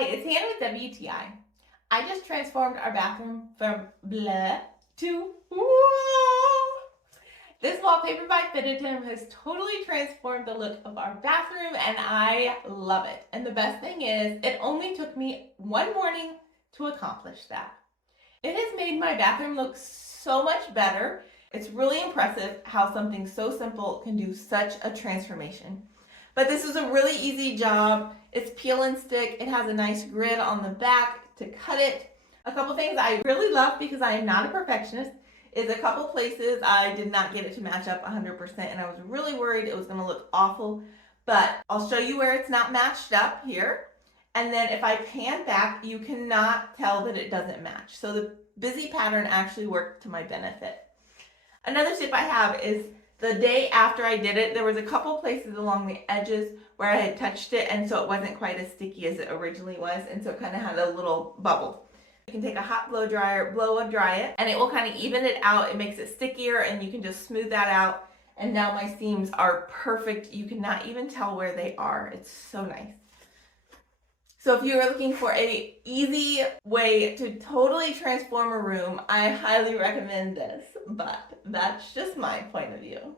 Hi, it's Hannah with WTI. I just transformed our bathroom from blah to whoa. This wallpaper by Fititem has totally transformed the look of our bathroom and I love it. And the best thing is, it only took me one morning to accomplish that. It has made my bathroom look so much better. It's really impressive how something so simple can do such a transformation. But this is a really easy job. It's peel and stick. It has a nice grid on the back to cut it. A couple things I really love, because I am not a perfectionist, is a couple places I did not get it to match up 100% and I was really worried it was going to look awful. But I'll show you where it's not matched up here. And then if I pan back, you cannot tell that it doesn't match. So the busy pattern actually worked to my benefit. Another tip I have is the day after I did it, there was a couple places along the edges where I had touched it, and so it wasn't quite as sticky as it originally was, and so it kind of had a little bubble. You can take a hot blow dryer, blow and dry it, and it will kind of even it out. It makes it stickier, and you can just smooth that out. And now my seams are perfect. You cannot even tell where they are. It's so nice. So if you're looking for an easy way to totally transform a room, I highly recommend this, but that's just my point of view.